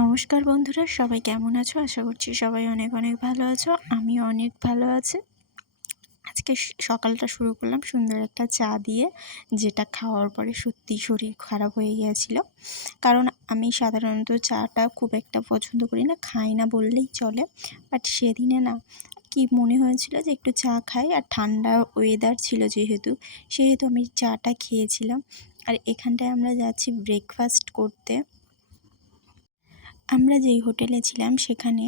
নমস্কার বন্ধুরা, সবাই কেমন আছো? আশা করছি সবাই অনেক অনেক ভালো আছো আমি অনেক ভালো আছি। আজকে সকালটা শুরু করলাম সুন্দর একটা চা দিয়ে, যেটা খাওয়ার পরে সত্যি শরীর খারাপ হয়ে গিয়েছিল। কারণ আমি সাধারণত চাটা খুব একটা পছন্দ করি না, খাই না বললেই চলে। বাট সেদিনে না, কি মনে হয়েছিল যে একটু চা খাই, আর ঠান্ডা ওয়েদার ছিল যেহেতু, সেহেতু আমি চাটা খেয়েছিলাম। আর এখানটায় আমরা যাচ্ছি ব্রেকফাস্ট করতে। আমরা যেই হোটেলে ছিলাম সেখানে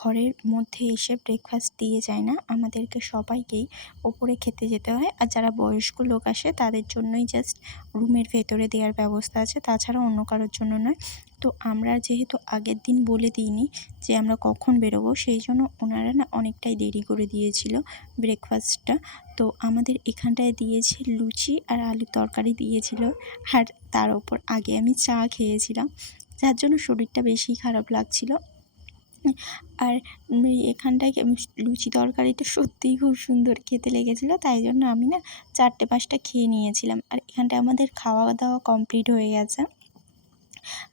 ঘরের মধ্যে এসে ব্রেকফাস্ট দিয়ে যায় না। আমাদেরকে সবাইকেই ওপরে খেতে যেতে হয়। আর যারা বয়স্ক লোক আসে, তাদের জন্যই জাস্ট রুমের ভেতরে দেওয়ার ব্যবস্থা আছে। তাছাড়া অন্য কারোর জন্য নয়। তো আমরা যেহেতু আগের দিন বলে দিইনি যে আমরা কখন বেরোবো, সেই জন্য ওনারা না অনেকটাই দেরি করে দিয়েছিল ব্রেকফাস্টটা তো আমাদের এখানটায় দিয়েছে লুচি আর আলুর তরকারি দিয়েছিল। আর তার ওপর আগে আমি চা খেয়েছিলাম। যার জন্য শরীরটা বেশি খারাপ লাগছিল। আর এখানটায় লুচি তরকারিটা সত্যিই খুব সুন্দর খেতে লেগেছিলো, তাই জন্য আমি না চারটে পাঁচটা খেয়ে নিয়েছিলাম। আর এখানটায় আমাদের খাওয়া দাওয়া কমপ্লিট হয়ে গেছে।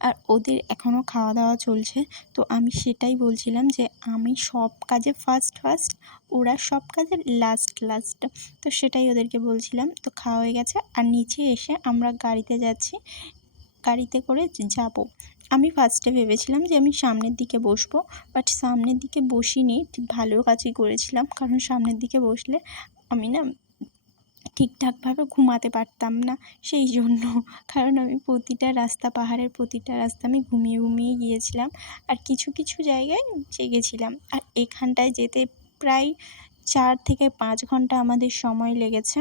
আর ওদের এখনও খাওয়া দাওয়া চলছে, তো আমি সেটাই বলছিলাম যে আমি সব কাজে ফার্স্ট ফার্স্ট ওরা সব কাজে লাস্ট লাস্ট তো সেটাই ওদেরকে বলছিলাম। তো খাওয়া হয়ে গেছে, আর নিচে এসে আমরা গাড়িতে যাচ্ছি। গাড়িতে করে যাব। আমি ফার্স্টে ভেবেছিলাম যে আমি সামনের দিকে বসবো বাট সামনের দিকে বসিনি। ঠিক ভালো কাজই করেছিলাম, কারণ সামনের দিকে বসলে আমি না ঠিকঠাকভাবে ঘুমাতে পারতাম না, সেই জন্য। কারণ আমি প্রতিটা রাস্তা, পাহাড়ের প্রতিটা রাস্তা আমি ঘুমিয়ে ঘুমিয়ে গিয়েছিলাম, আর কিছু কিছু জায়গায় জেগেছিলাম। আর এখানটায় যেতে প্রায় চার থেকে পাঁচ ঘণ্টা আমাদের সময় লেগেছে।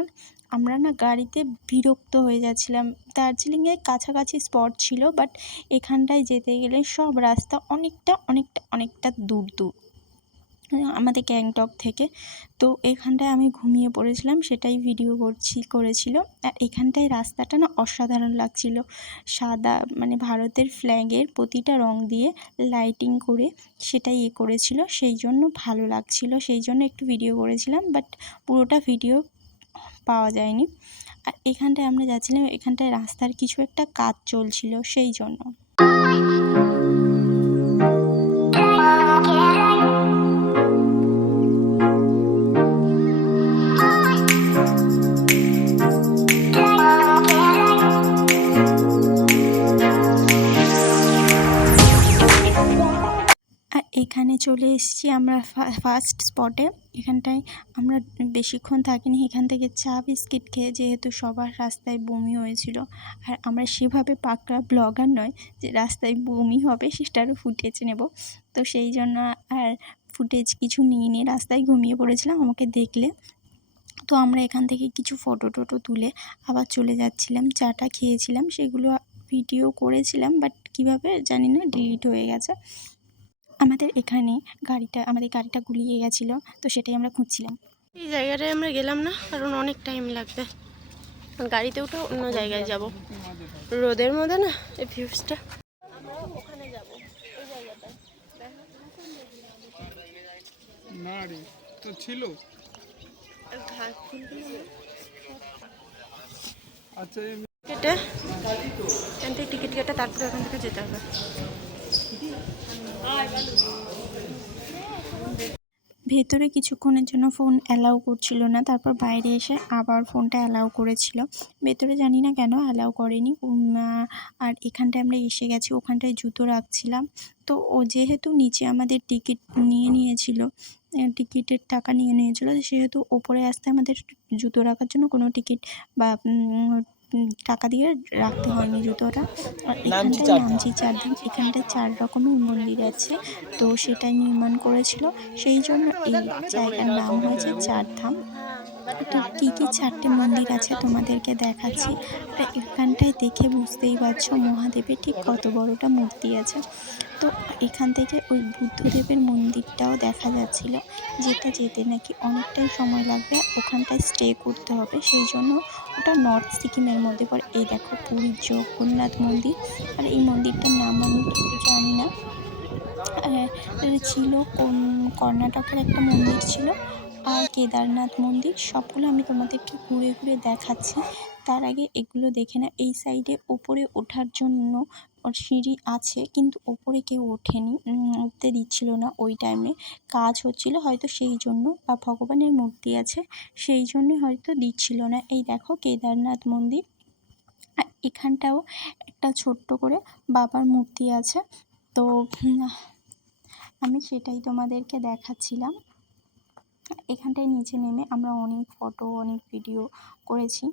আমরা না গাড়িতে বিরক্ত হয়ে যাচ্ছিলাম। দার্জিলিংয়ে কাছাকাছি স্পট ছিল বাট এখানটায় যেতে গেলে সব রাস্তা অনেকটা অনেকটা অনেকটা দূর দূর। আমাদের গ্যাংটক থেকে। তো এখানটায় আমি ঘুমিয়ে পড়েছিলাম, সেটাই ভিডিও করছি, করেছিল। আর এখানটায় রাস্তাটা না অসাধারণ লাগছিল। সাদা মানে ভারতের ফ্ল্যাগের প্রতিটা রং দিয়ে লাইটিং করে সেটাই এ করেছিল। সেই জন্য ভালো লাগছিল, সেই জন্য একটু ভিডিও করেছিলাম বাট পুরোটা ভিডিও পাওয়া যায়নি। আর এখানটায় আমরা যাচ্ছিলাম এখানটায় রাস্তার কিছু একটা কাজ চলছিল সেই জন্য। চলে এসেছি আমরা ফার্স্ট স্পটে এখানটায় আমরা বেশিক্ষণ থাকিনি। এখান থেকে চা বিস্কিট খেয়ে যেহেতু সবার রাস্তায় বমি হয়েছিল, আর আমরা সেভাবে পাকড়া ব্লগার নয় যে রাস্তায় বমি হবে সেটারও ফুটেজ নেব। তো সেই জন্য আর ফুটেজ কিছু নিয়ে নিয়ে রাস্তায় ঘুমিয়ে পড়েছিলাম, আমাকে দেখলে। তো আমরা এখান থেকে কিছু ফটো টোটো তুলে আবার চলে যাচ্ছিলাম, চাটা খেয়েছিলাম। সেগুলো ভিডিও করেছিলাম বাট কীভাবে জানি না ডিলিট হয়ে গেছে। আমাদের এখানে গাড়িটা আমাদের গাড়িটা গুলিয়ে গেছিল তো সেটাই আমরা খুঁজছিলাম। এই জায়গাটায় আমরা গেলাম না কারণ অনেক টাইম লাগবে। গাড়িতে উঠে অন্য জায়গায় যাব। রোদের মধ্যে না এই না রে তো ছিল। আচ্ছা কেটে টিকিট কেটে তারপরে ওখান থেকে যেতে হবে। ভেতরে কিছুক্ষণের জন্য ফোন অ্যালাউ করছিল না, তারপর বাইরে এসে আবার ফোনটা অ্যালাউ করেছিল। ভেতরে জানি না কেন অ্যালাউ করেনি। আর এখানটায় আমরা এসে গেছি, ওখানটায় জুতো রাখছিলাম। তো ও যেহেতু নিচে আমাদের টিকিট নিয়ে নিয়েছিল টিকিটের টাকা নিয়ে নিয়েছিল, সেহেতু ওপরে আসতে আমাদের জুতো রাখার জন্য কোনো টিকিট বা টাকা দিয়ে রাখতে হয়নি জুতোটা। আর এখানটায় নামছি চারধাম এখানটায় চার রকমের মন্দির আছে। তো সেটাই নির্মাণ করেছিল। সেই জন্য এই জায়গার নাম হয়েছে চারধাম তো কী কী চারটে মন্দির আছে তোমাদেরকে দেখাচ্ছি। এখানটায় দেখে বুঝতেই পারছ মহাদেবের ঠিক কত বড়টা মূর্তি আছে। তো এখান থেকে ওই বুদ্ধদেবের মন্দিরটাও দেখা যাচ্ছিল। যেটা যেতে নাকি অনেকটাই সময় লাগবে। ওখানটায় স্টে করতে হবে। সেই জন্য ওটা নর্থ সিকিমের মধ্যে পড়ে। এই দেখো পুরীর জগন্নাথ মন্দির। আর এই মন্দিরটার নাম আমি জানি না। ছিল কর্ণাটকের একটা মন্দির ছিল। আর কেদারনাথ মন্দির। সবগুলো আমি তোমাদেরকে ঘুরে ঘুরে দেখাচ্ছি। তার আগে এগুলো দেখে না এই সাইডে ওপরে ওঠার জন্য সিঁড়ি আছে, কিন্তু ওপরে কেউ ওঠেনি উঠতে দিচ্ছিল না ওই টাইমে কাজ হচ্ছিল হয়তো সেই জন্য বা ভগবানের মূর্তি আছে, সেই জন্যই হয়তো দিচ্ছিল না। এই দেখো কেদারনাথ মন্দির। এখানটাও একটা ছোট্ট করে বাবার মূর্তি আছে। তো আমি সেটাই তোমাদেরকে দেখাচ্ছিলাম। এখানটায় নিচে নেমে আমরা অনেক ফটো অনেক ভিডিও করেছি।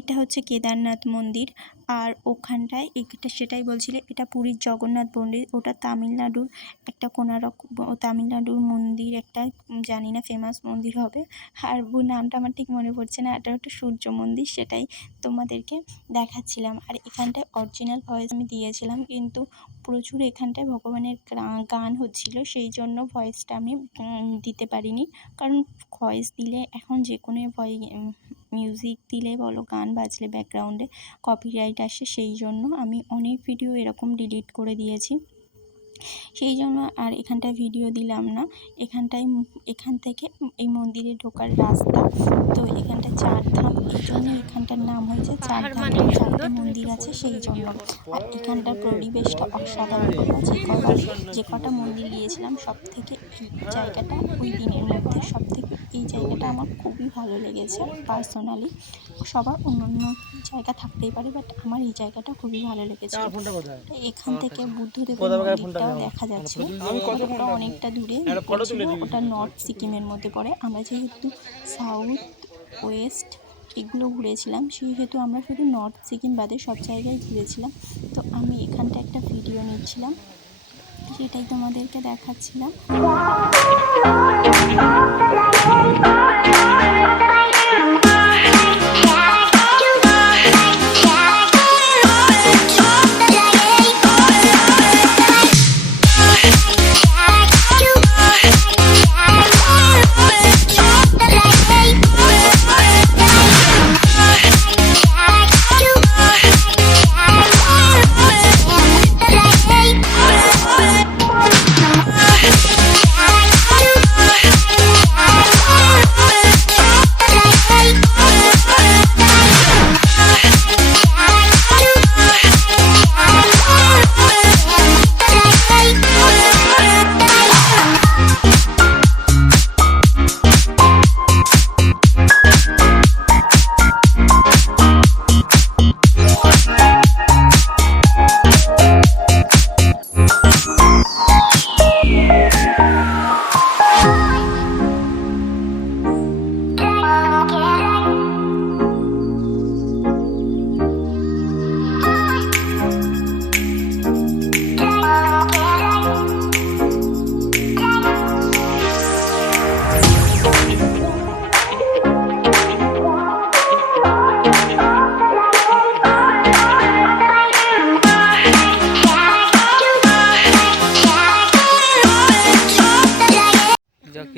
এটা হচ্ছে কেদারনাথ মন্দির। আর ওখানটায় এটা সেটাই বলছিলে, এটা পুরীর জগন্নাথ মন্দির। ওটা তামিলনাড়ুর একটা কোনারক তামিলনাড়ুর মন্দির একটা জানি না ফেমাস মন্দির হবে। আর নামটা আমার ঠিক মনে পড়ছে না। এটা একটা সূর্য মন্দির, সেটাই তোমাদেরকে দেখাচ্ছিলাম। আর এখানটায় অরিজিনাল ভয়েস আমি দিয়েছিলাম, কিন্তু প্রচুর এখানটায় ভগবানের গান হচ্ছিল, সেই জন্য ভয়েসটা আমি দিতে পারিনি। কারণ ভয়েস দিলে এখন যে কোনো ভয় মিউজিক দিলে বলো, গান বাজলে ব্যাকগ্রাউন্ডে কপিরাইট আসে, সেই জন্য আমি অনেক ভিডিও এরকম ডিলিট করে দিয়েছি। সেই জন্য আর এখানটায় ভিডিও দিলাম না। এখানটায় এখান থেকে এই মন্দিরে ঢোকার রাস্তা। তো এখানটা চার ধাম। এই জন্য এখানটার নাম হয়েছে চার ধাম। চারটে মন্দির আছে সেই জন্য। আর এখানটার পরিবেশটা অসাধারণ যে কটা যে কটা মন্দির গিয়েছিলাম সব থেকে এই জায়গাটা ওই দিনের মধ্যে সব থেকে এই জায়গাটা আমার খুবই ভালো লেগেছে পার্সোনালি সবার অন্য অন্য জায়গা থাকতেই পারে বাট আমার এই জায়গাটা খুবই ভালো লেগেছে। এখান থেকে বুদ্ধদেবের মন্দিরটাও দেখা যাচ্ছে। ওটা অনেকটা দূরে ওটা নর্থ সিকিমের মধ্যে পড়ে। আমরা যেহেতু সাউথ ওয়েস্ট এগুলো ঘুরেছিলাম সেহেতু আমরা শুধু নর্থ সিকিম বাদে সব জায়গায় ঘুরেছিলাম। তো আমি এখানটা একটা ভিডিও নিচ্ছিলাম সেটাই তোমাদেরকে দেখাচ্ছিলাম।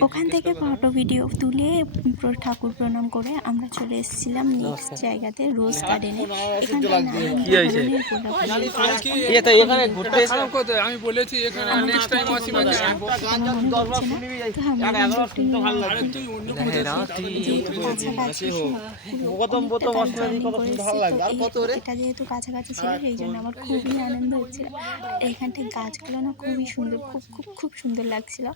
ওখান থেকে ফটো ভিডিও তুলে ঠাকুর প্রণাম করে আমরা চলে এসেছিলাম নেক্সট জায়গাতে রোজ গার্ডেনে আমি বলেছি এখানে নেক্সট টাইম কত রে? এটা যেহেতু কাছাকাছি ছিল সেই জন্য আমার খুবই আনন্দ হচ্ছিল। এইখানটায় গাছগুলো না খুবই সুন্দর খুব খুব খুব সুন্দর লাগছিল।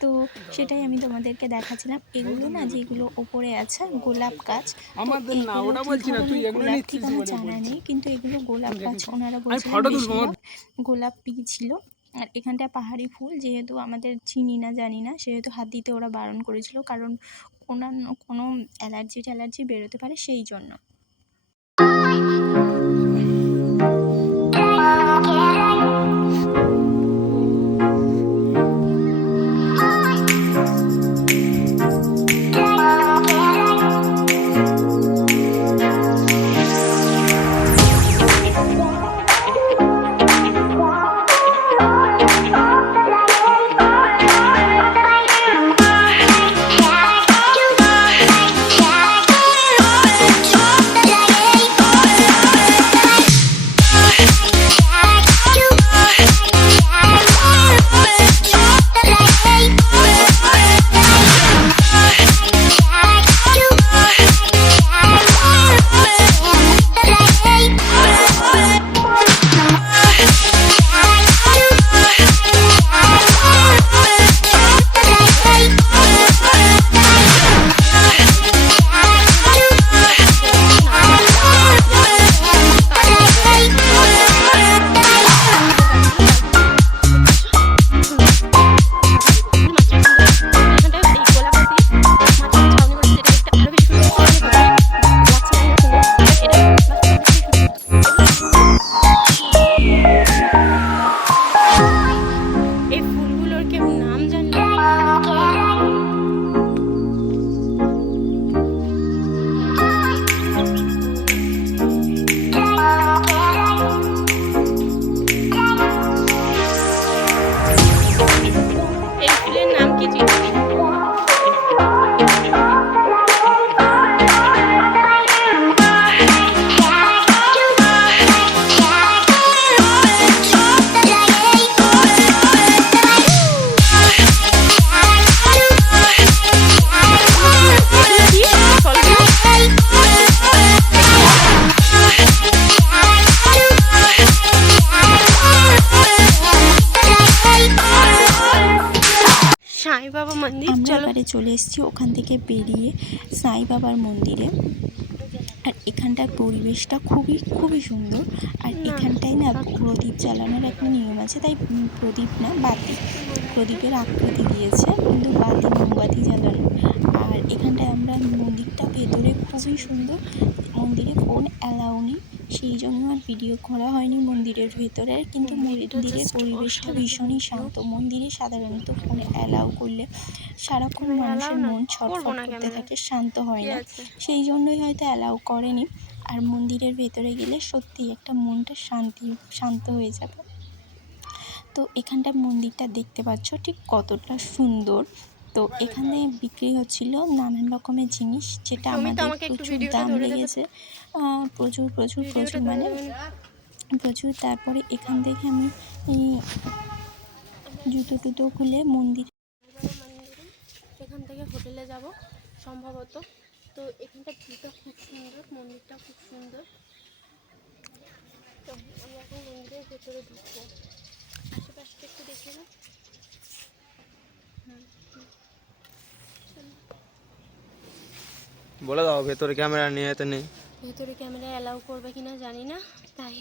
তো সেটাই আমি তোমাদেরকে দেখাচ্ছিলাম এগুলো না যেগুলো ওপরে আছে গোলাপ গাছ। গোলাপ বলে জানা নেই কিন্তু এগুলো গোলাপ গাছ ওনারা বলছিলেন গোলাপি ছিল। আর এখানটায় পাহাড়ি ফুল যেহেতু আমাদের চিনি না জানি না সেহেতু হাত দিতে ওরা বারণ করেছিল কারণ কোনো অ্যালার্জি ট্যালার্জি বেরোতে পারে সেই জন্য। চলো এসেছি ওখান থেকে বেরিয়ে সাই বাবার মন্দিরে। আর এখানটার পরিবেশটা খুবই খুবই সুন্দর। আর এখানটায় না প্রদীপ জ্বালানোর একটা নিয়ম আছে, তাই প্রদীপ না বাতি, প্রদীপের আকৃতি দিয়েছে। কিন্তু বাতি, মোমবাতি জ্বালানো আর এখানটায় আমরা মন্দিরটা ভেতরে খুবই সুন্দর মন্দিরে ফোন অ্যালাউ নেই। সেই জন্য আর ভিডিও করা হয়নি মন্দিরের ভেতরে। কিন্তু মন্দিরের পরিবেশটা ভীষণই শান্ত। মন্দিরে সাধারণত ফোন অ্যালাউ করলে সারাক্ষণ মানুষের মন ছটফট করতে থাকে শান্ত হয় না। সেই জন্যই হয়তো অ্যালাউ করেনি। আর মন্দিরের ভেতরে গেলে সত্যি একটা মনটা শান্তি শান্ত হয়ে যাবে। তো এখানটার মন্দিরটা দেখতে পাচ্ছ ঠিক কতটা সুন্দর। তো এখানে বিক্রি হচ্ছিল নানান রকমের জিনিস যেটা আমাদের প্রচুর দাম লেগেছে। প্রচুর প্রচুর প্রচুর মানে প্রচুর। তারপরে এখান থেকে আমি জুতো টুতো খুলে মন্দির এখান থেকে হোটেলে যাব সম্ভবত। তো এখানটা ভিউটা খুব সুন্দর মন্দিরটা খুব সুন্দর। তো আমরা এখন মন্দিরের ভেতরে ঢুকবো। আশেপাশটা একটু দেখে না বলে দাও, ভেতরে ক্যামেরা নিয়ে তো নেই। ভেতরে ক্যামেরা অ্যালাউ করবে কিনা জানি না, তাই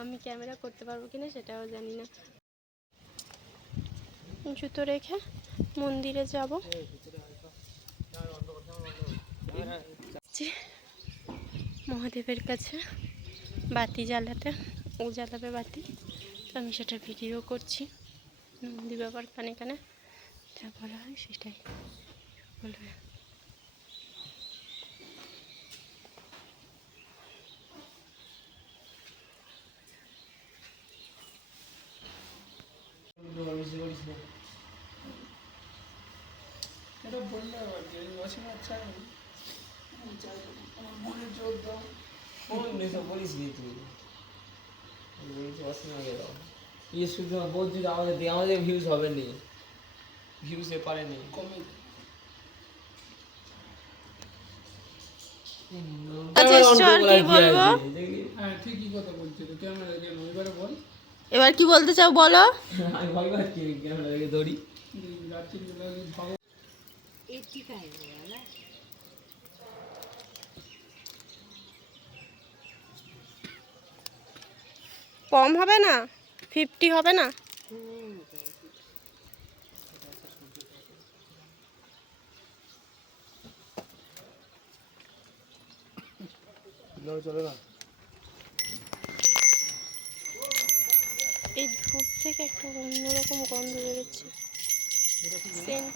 আমি ক্যামেরা করতে পারব কিনা সেটাও জানি না। জুতো রেখে মন্দিরে যাব। মহাদেবের কাছে বাতি জ্বালাতে, ও জ্বালাবে বাতি। তো আমি সেটা ভিডিও করছি। নন্দী বাবার কানে কানে যা বলা হয় সেটাই। বলবে এটা বললে আবার যে ওয়াশিং আচ্ছা মনে জোর দাও। বলিস নি তুই। ইয়ে শুধু বোধ যদি আমাদের দিয়ে আমাদের ভিউজ হবে নি। ভিউজ এ পারেনি কমে। আচ্ছা, চল, কি বলব? হ্যাঁ ঠিকই কথা বলছি তো ক্যামেরা কেন এবারে বল। এবার কি বলতে চাও বলো? কম হবে না? ফিফটি হবে না? চলে না। এই ধূপ থেকে একটা অন্যরকম গন্ধ বেরোচ্ছে Scent।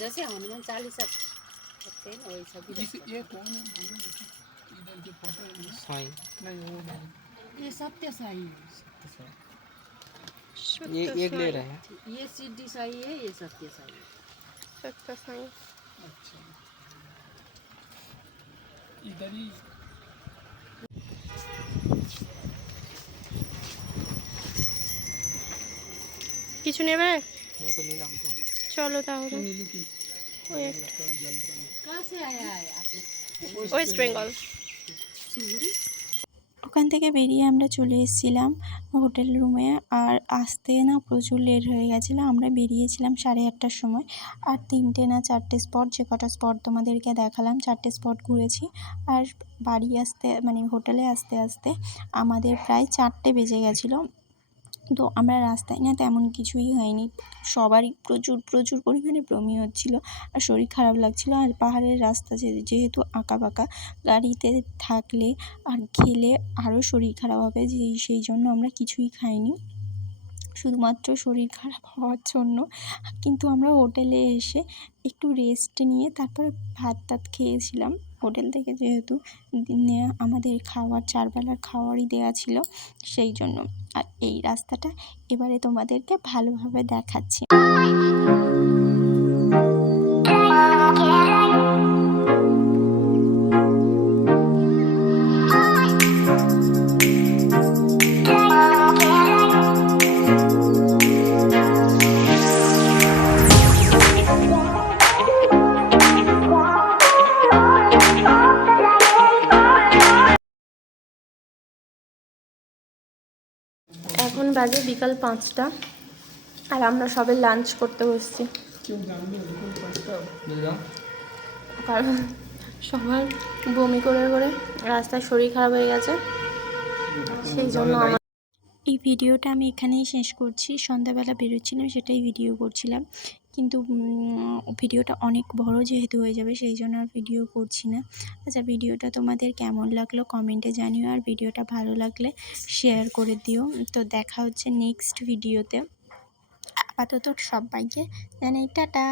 जैसे हनुमान चालीसा करते हैं ना वैसा भी किसी ये कौन है मालूम है क्या? इधर जो फोटो है ना সাই नहीं वो नहीं ये सत्य साई ये সত্য एक ले সাই, रहे हैं है ये सिद्धि साई है ये सत्य साई है সত্য সাই। अच्छा इधर ही কিছু নেবে চলো তাহলে। ওয়েস্ট বেঙ্গল ওখান থেকে বেরিয়ে আমরা চলে এসেছিলাম হোটেল রুমে আর আসতে না প্রচুর লেট হয়ে গেছিল। আমরা বেরিয়েছিলাম সাড়ে আটটার সময় আর তিনটে না চারটে স্পট যে কটা স্পট তোমাদেরকে দেখালাম চারটে স্পট ঘুরেছি। আর বাড়ি আসতে মানে হোটেলে আসতে আসতে আমাদের প্রায় চারটে বেজে গেছিল। তো আমরা রাস্তায় না তেমন কিছুই হয়নি। সবারই প্রচুর প্রচুর পরিমাণে বমি হচ্ছিল আর শরীর খারাপ লাগছিল। আর পাহাড়ের রাস্তা যেহেতু আঁকা বাঁকা গাড়িতে থাকলে আর খেলে আরও শরীর খারাপ হবে যেই সেই জন্য আমরা কিছুই খাইনি। শুধুমাত্র শরীর খারাপ হওয়ার জন্য। কিন্তু আমরা হোটেলে এসে একটু রেস্ট নিয়ে তারপরে ভাত টাত খেয়েছিলাম। হোটেল থেকে যেহেতু আমাদের খাওয়ার, চারবেলার খাওয়ারই দেওয়া ছিল সেই জন্য। আর এই রাস্তাটা এবারে তোমাদেরকে ভালোভাবে দেখাচ্ছি। বাজে বিকাল পাঁচটা। আর আমরা সবে লাঞ্চ করতে বসছি। কারণ সবার বমি করে করে রাস্তায় শরীর খারাপ হয়ে গেছে। সেই জন্য আমার এই ভিডিওটা আমি এখানেই শেষ করছি। সন্ধ্যাবেলা বেরোচ্ছিলাম সেটাই ভিডিও করছিলাম। কিন্তু ভিডিওটা অনেক বড় যেহেতু হয়ে যাবে, সেই জন্য আর ভিডিও করছি না। আচ্ছা ভিডিওটা তোমাদের কেমন লাগল কমেন্টে জানিও, আর ভিডিওটা ভালো লাগলে শেয়ার করে দিও। তো দেখা হচ্ছে নেক্সট ভিডিওতে আপাতত সবাইকে জানাই টাটা।